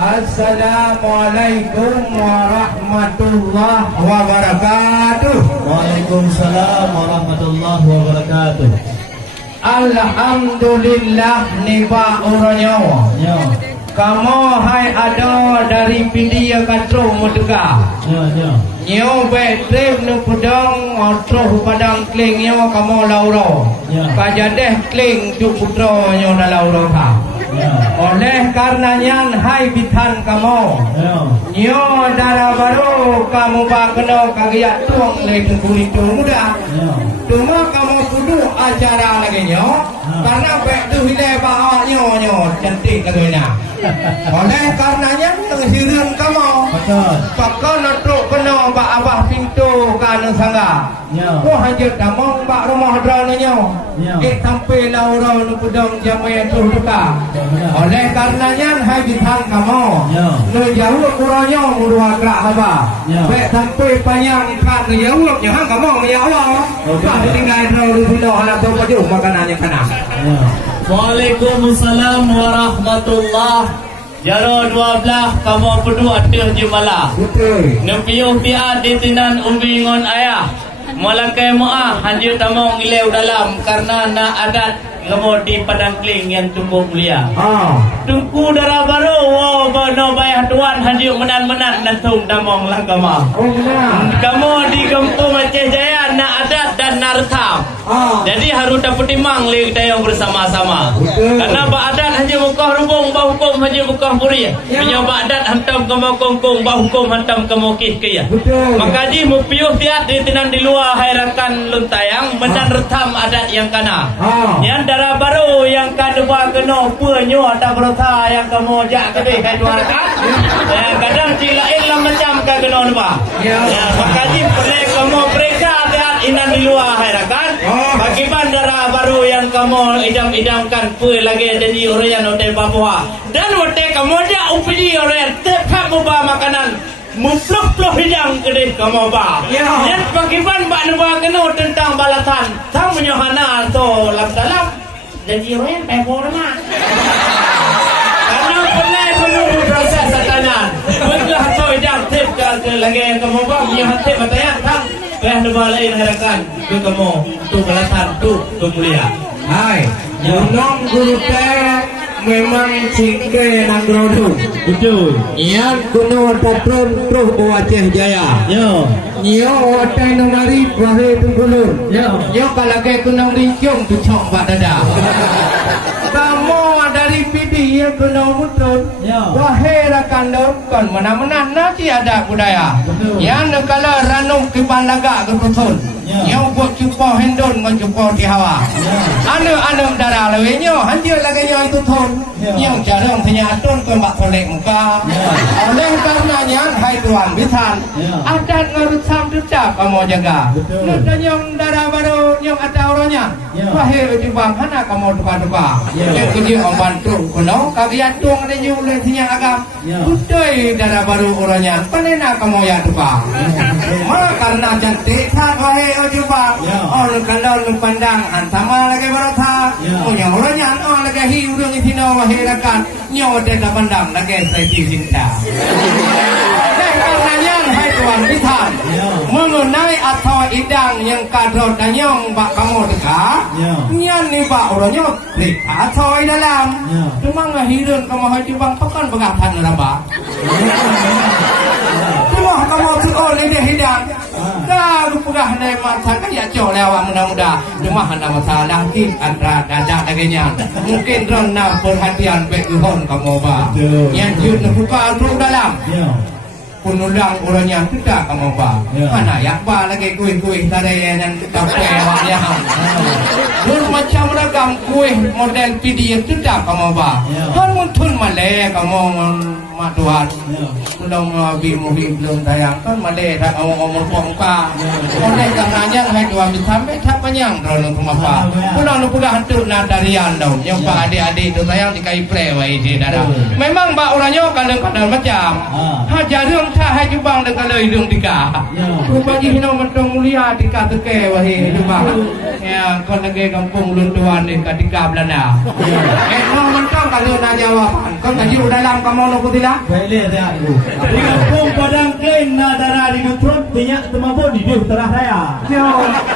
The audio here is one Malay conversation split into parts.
Assalamualaikum warahmatullahi wabarakatuh. Waalaikumsalam warahmatullahi wabarakatuh. Alhamdulillah niba uronyo. Ya. Kamu hai ada dari video katro mutuka. Ya. Nyo betrem nu pudong otro padang kling nyo kamu lauro. Ya. Kajadeh kling tu putro nyo na lauro ka. Ya. Oleh karenanya hai bitan kamu. Ya. Nyo darah baru kamu bakno kagiat tuang le tengkuli tu muda. Ya. Cuma kamu kudu acara lagi nyo. Karena bek tu hilai bawa nyo cantik katanya. Oleh karenanya ngesirin kamu. Betul. Pakau notruk kena bak abah pintu kan sangga. Ya. Ko hajat kamu bak rumah drananya. Ya. Sampai laurau nu pudong jamai tu duka. Oleh karenanya hai bitan kamu. Ya. Nu jauh kurangnya murwa gerak haba. Ya. Bek sampai panjang kan jauh jangan kamu ya Allah. Pak tinggal dulu dulu hala tu baju makanannya kana. Ya. Waalaikumsalam warahmatullahi. Jaro 12 kamu berdua atir jumala. Betul. Nepiuh dia di tinan umbi ngon ayah. Malakai muah hanjir tamong ileu dalam karena na adat kamu di padang kling yang cukup mulia. Tungku darah baru wow no bayar tuan hanjir menan-menan nantung tamong lah kamu. Oh benar. Kamu di kampung Aceh Jaya na adat dan nartam. Jadi harus dapat timang li kita bersama-sama. Karena ba adat hanya mukah rubung, ba hukum hanya mukah puri. Punya ba adat hantam kamu kongkong, ba hukum hantam kamu kih. Maka di mupiuh tiat di tinan di luar hairakan luntayang menan retam adat yang kana. Yang darah baru yang kadua kena penyo atau berota yang kamu jak kedai hai dua rakat. Kadang cilain lah macam kena ba. Maka di kamu periksa tiat inan di luar hairakan. Bagi bandara baru yang kamu idam-idamkan pui lagi jadi orang hotel Papua dan hotel kamu dia upidi orang tetap mubah makanan mufluh-fluh hidang kedai kamu bah. Dan bagi bak nuba kena tentang balasan sang menyohana atau lam-salam jadi orang Papua mah. Karena penuh proses satanan. Belah tu hidang tip ke lagi kamu bah punya hati matanya sang nuba lain harakan ke kamu tu balasan tu kemulia. Hai, gunung guru teh memang singke nang grodu. Betul. Iya gunung tatron terus Aceh Jaya. Yo. Nyo hotel nari bahe tengkulur. Yo kalau ke gunung rincung tu cok bak dada. Kamu dari pidi ya gunung mutun. Bahe rakan kon mana-mana nanti ada budaya. Yang kalau ranum ke balaga ke betul. Nyo buat cupo hendon mencupo di hawa. Anu darah lewenya hanjir lagi nyo itu ton. Nyo jarang punya ton ke mak tolek muka. Oleh karenanya hai tuan bitan. Adat ngarut sam ducap kamu jaga. Nuda nyong darah baru nyong ada orangnya. Wahai ujubang hana kamu duka-duka. Yang kerja orang bantu kuno kagiat tuang ada nyong oleh sinyang agam. Budai darah baru orangnya. Panena kamu ya duka. Maka karena cantik tak wahai ujubang. Orang kalau lu pandang antama lagi berota. Punya orangnya orang lagi hiu dong di sini wahai rakan. Nyong ada pandang lagi saya cinta. Karenanya hai tuan bitan mengenai atau idang yang kadrot dan yang bak kamu dekat nyan ni bak orangnya klik atau dalam cuma ngahirun kamu haji bang pekan pengatan raba cuma kamu tukar lidah hidang kalau pegah naik mata kayak jauh lewat mudah-mudah cuma hanya masalah ki antara dada lagi mungkin rona perhatian betuhon kamu bak yang jut buka untuk dalam penulang orangnya tidak kamu bah. Mana yang bah lagi kuih-kuih tadi yang kafe awaknya. Macam ragam kuih model PD yang tidak kamu bah. Kan muncul malay kamu matuan. Belum movie belum tayang kan malay tak kamu ngomong pongka. Oleh karenanya hai dua sampai tak panjang kalau rumah bah. Pulang lu pula hantu nadarian dong. Yang pak adik-adik itu tayang dikai play wai di darah. Memang bah orangnya kadang-kadang macam. Hajarung tak hai jubang dah kalau hidung tika. Rupa ji hino mentong mulia tika teke wahi jubang. Ya, kon lagi kampung lunduan ni ketika Belanda. No mentong kalau nak jawapan. Kon ngaji dalam kamu no kutila? Baik dia ibu. Di kampung Padang Klain nadara di Nutrut banyak temabon di terah raya.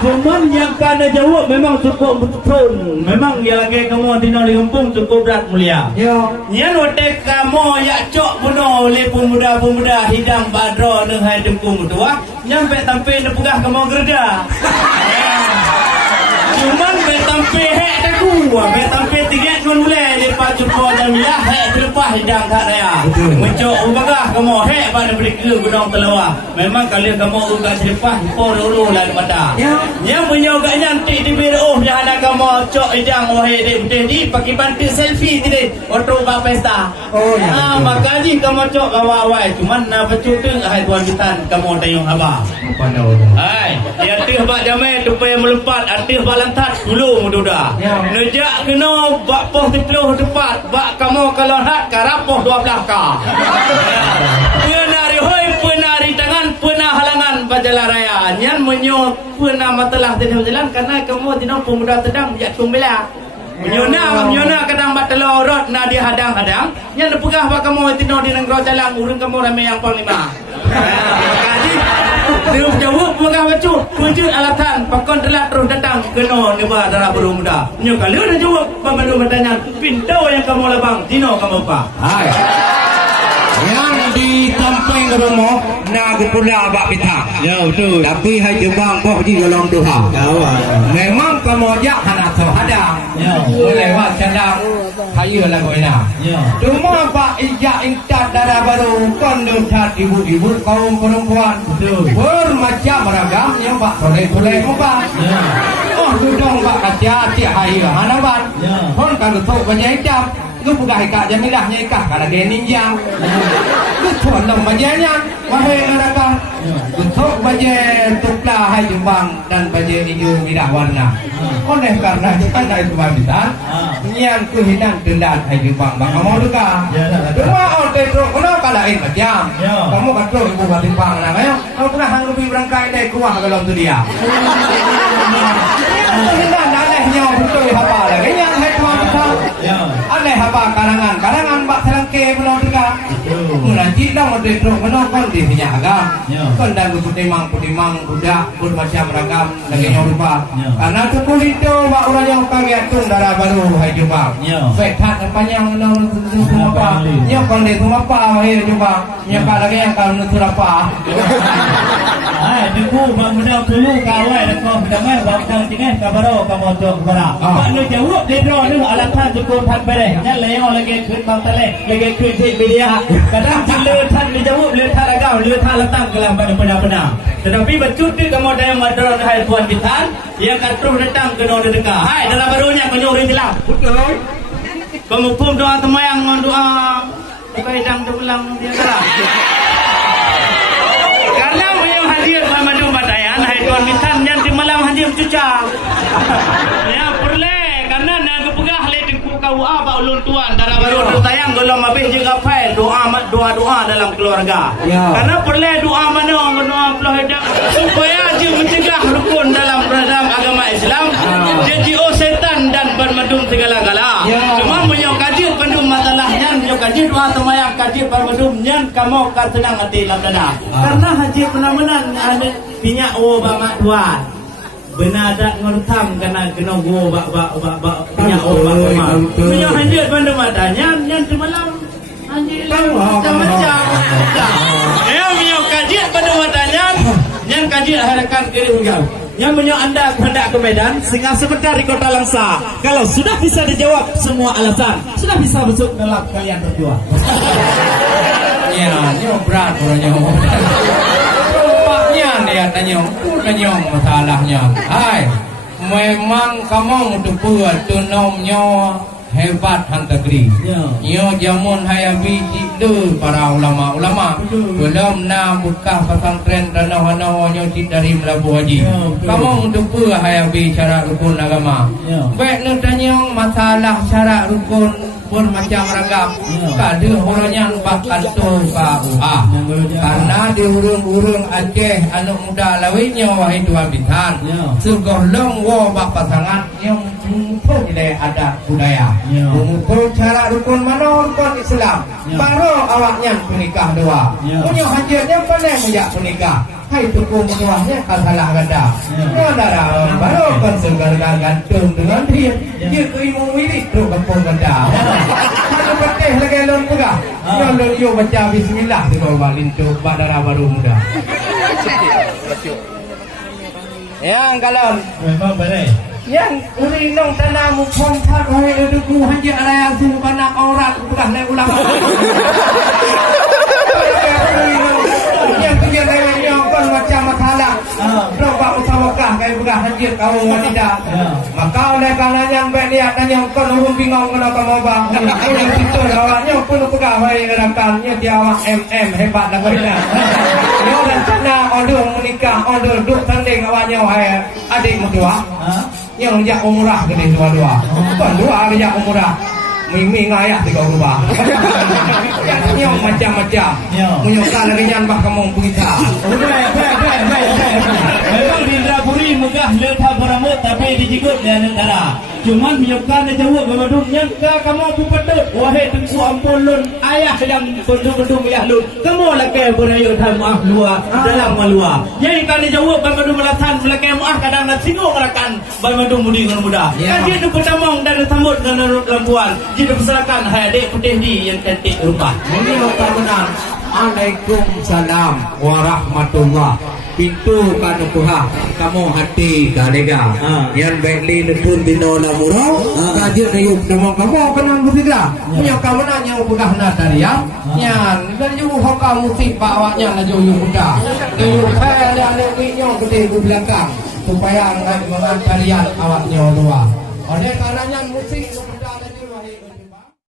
Cuman yang kada jawab memang cukup betul. Memang yang lagi kamu di kampung cukup berat mulia. Yang wote kamu ya cok bunuh oleh pemuda-pemuda hidang badro dengan dengkung tua nyampe tampil nepugah kamu gerda. Cuman betampe hek tak kuat, betampe tiga tuan mulai lepas cukup jamilah hek terlepas hidang tak raya. Mencok ubagah kamu hek pada berikut gunung telawah. Memang kalau kamu ugas lepas por ulu lah mata. Yang punya ugak nyantik di biru yang ada kamu cok hidang wahai dek di pakai bantik selfie tadi auto bak pesta. Maka ji kamu cok awal-awal cuman nak bercutung hai tuan bitan kamu tayung haba. Hai, dia tih bak jamai tupai melompat artis balantat dulu muda. Nejak kena bak poh 10 tepat, bak kamu kalau hat karapoh 12 ka. Penari hoi, penari tangan, pena halangan berjalan raya. Nyan menyo pena matalah di jalan karena kamu tidak pemuda tedang jak tumbela. Menyona kadang bat telur rot na dia hadang-hadang. Nyan pegah bak kamu tino di negara jalan urang kamu ramai yang panglima. Kaji dia jawab pegah bacu wujud alatan pakon telah terus datang kena neba darah baru muda. Nyo kalau dah jawab pembantu bertanya pintu yang kamu labang dino kamu apa? Hai. Yang di kampung rumah nak pula bak pita. Ya betul. Tapi hai jebang bok ji golong Tuhan. Memang kamu jak hana so hadang. Boleh wak candang hayu lagu ina. Cuma pak ijak ingkat darah baru kon dah ibu-ibu kaum perempuan. Bermacam beragam yang pak soleh-soleh muka. Oh dudung pak kaca cik hayu hana ban. Kon kalau tok banyak jam. Lu buka hikah jamilahnya ikah kada dia ninja. Lu tuan dong bajanya wahai neraka. Untuk baje tukla hai Jembang dan baje hijau merah warna. Oleh karena kita itu bisa. Nyan ku hinang dendan hai Jembang bang kamu juga. Cuma oleh tu kalau kada macam. Kamu kata ibu Jembang namanya. Kamu pernah hang lebih berangkai deh kuah kalau tu dia. Hinang anehnya betul apa lagi yang hai tuan kita. Aneh apa karangan bak selangke belum juga. Nanti dah mau duduk mana kon di minyak agam. Kon dah putimang budak bermacam ragam lagi yang rupa. Karena tu itu bak orang yang kaget tu darah baru hai jubang. Fetat panjang tu apa? Nya kon di rumah apa hai jubang. Nya lagi yang kalau tu apa? Hai, deku bang muda dulu kawai deku damai bang tang tinggal kabaro kamu jog bara. Pak lu jawab dia ni alatan cukup tan bere. Nya leong lagiขึ้นบางtele lagiขึ้นที่media. Kadang le tan dijawab le tan agam le tan letang kelam pada benar-benar. Tetapi becut tu kamu ada yang madron hai tuan bitan yang katruh datang ke nona dekat. Hai dalam barunya menyuruh tilam. Betul. Kamu pun doa temayang doa baidang tebelang dia kala. Karena beliau hadir Muhammadu Batayan hai tuan bitan yang di malam hadir cuca. Ya perle karena nak pegah le dengku kau apa ulun tuan darah baru tayang golong habis juga file doa dalam keluarga. Karena perle doa mana doa pelahidang supaya dia mencegah rukun dalam agama Islam. Jadi setan dan bermedum segala-gala. Cuma menyok kaji pendum masalahnya menyok kaji doa temayang kaji bermedum nyan kamu kan senang hati dalam dana. Karena haji penamenan ada minyak bama tuan. Benadak ngortam kena go bak minyak bak. Minyak hadir pendum adanya nyan semalam hadir macam-macam. Ya minyak kaji pendum adanya nyan kaji harakan kiri unggal. Yang menyok anda hendak ke Medan singgah sebentar di kota Langsa. Kalau sudah bisa dijawab semua alasan, sudah bisa masuk dalam kalian berdua. Ya, nyong berat orangnya. Tempatnya dia tanya masalahnya. Hai, memang kamu untuk buat tunomnya hebat hantegri. Nyo jamun hayabi itu para ulama-ulama belum nak buka pesantren tanah-tanah nyo dari Melabu Haji. Kamu untuk hayabi syarat rukun agama. Baik nak tanya masalah syarat rukun pun macam ragam. Kada orangnya bakal tu karena di urung-urung Aceh anak muda lawinnya wahai dua bintang. Segolong wo bak pasangan yang mengumpul nilai adat budaya. Mengumpul cara rukun mana rukun Islam. Baru awaknya menikah dua. Punya hajatnya pandai menjak menikah. Hai tuku menuahnya kasalah ganda. Ya darah baru kan segala gantung dengan dia. Dia keimung wilik tu kampung ganda. Kalau betih lagi lon muda. Lon yo baca bismillah di bawah lintu bak darah baru muda. Yang galon Memang benar. yang urinong tanamu kontak oleh eduku hanya raya sumbangan orang bukan le ulama. Yang kejadiannya kon macam makalah. Coba utawakah kayak bukan hanya kau wanita. Maka oleh karenanya mbak lihat tanya kon urung bingung kenapa mau bang. Yang itu awaknya pun pegawai rekannya dia awak hebat dah kena. Yo rencana odong menikah odong duk tanding awaknya wahai adik mertua. Yang rejak umrah kena dua-dua. Bukan dua rejak umrah. Ming-ming ayah tiga rumah. Yang macam-macam. Menyokal ringan bah kamu kita. Baik. Memang di Indrapuri megah letah beramut tapi dijigut di negara. Cuman menyokal dia jawab bermadung nyangka kamu tu pedut. Wahai tengku ampun ayah yang penduduk ayah lun. Kamu lakai berayut maaf luar dalam luar. Yang kan dia jawab bermadung melatan melakai maaf kadang nak singgung melakan bermadung mudi dengan muda. Kan dia tu pertamang dan sambut dengan lampuan. Dia persilakan hai adik putih ni yang cantik rupa. Ini lokal benar. Waalaikumsalam warahmatullah. Pintu kanukuha kamu hati galega. Yang baikli nepun dinola murau. Kajir nayuk nama kamu kenal musika. Punya kamu nanya ubah nadaria. Yang dan juga kamu musik bawanya laju muda. Nayuk saya ada winyo gede di belakang supaya mengantar awaknya dua. Oleh karenanya musik